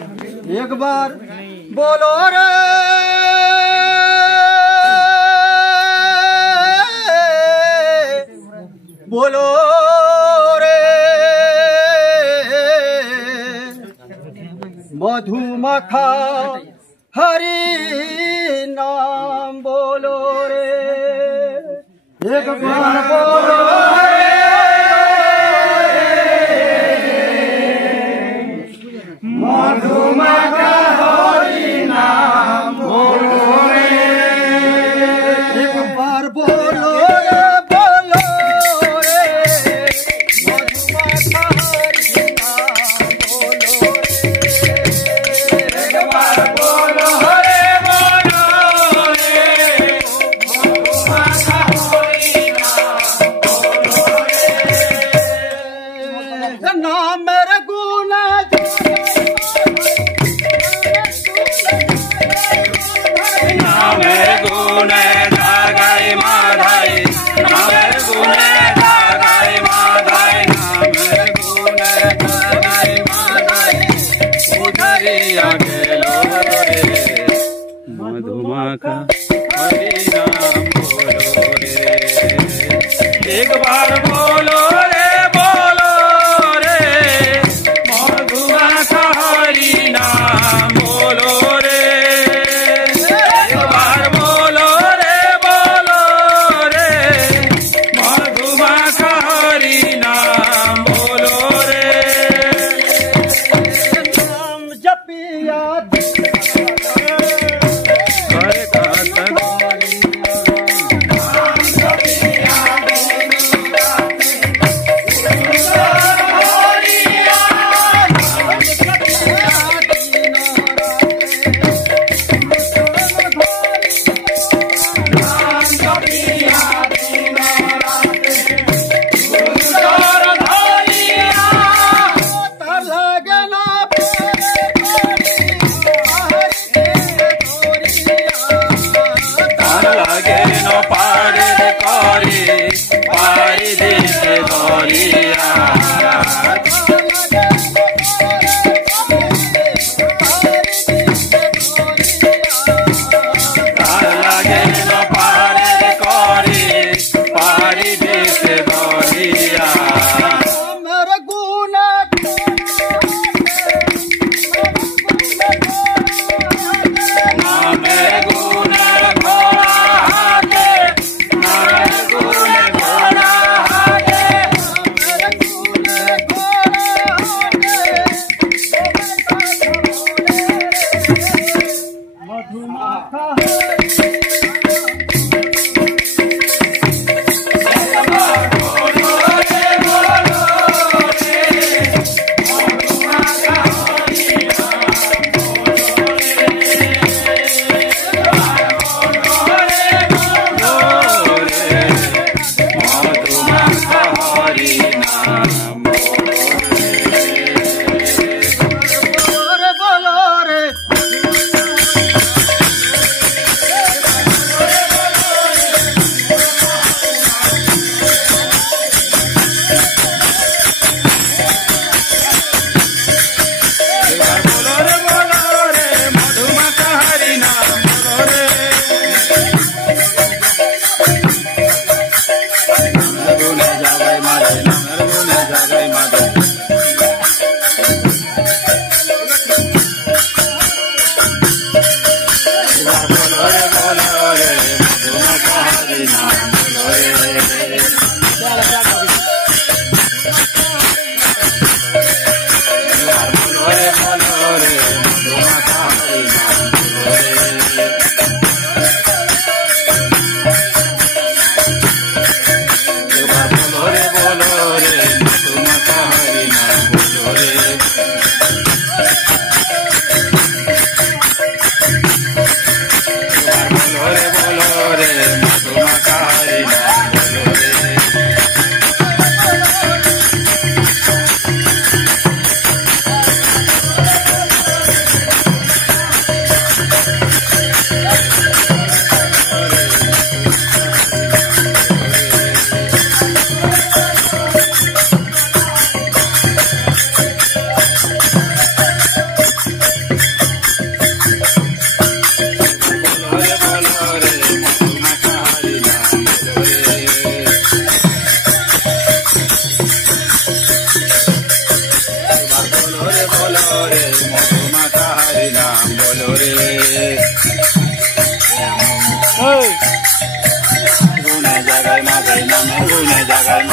एक बार बोलो रे बोलो रे मधुमक्खा हरि नाम बोलो रे एक बार बोलो मधुमक्खा हरि नाम बोलो रे एक बार बोलो रे बोलो रे मधुमक्खा हरि नाम बोलो रे एक बार बोलो रे बोलो रे मधुमक्खा हरि नाम बोलो रे नाम मेरे गुण मधुमक्खा हरि नाम बोलो रे एक बार बोलो रे मधुमक्खा हरि नाम बोलो रे एक बार बोलो रे मधुमक्खा हरि नाम बोलो रे नाम जपिया लगना जय नमो गुण जगन्नाथ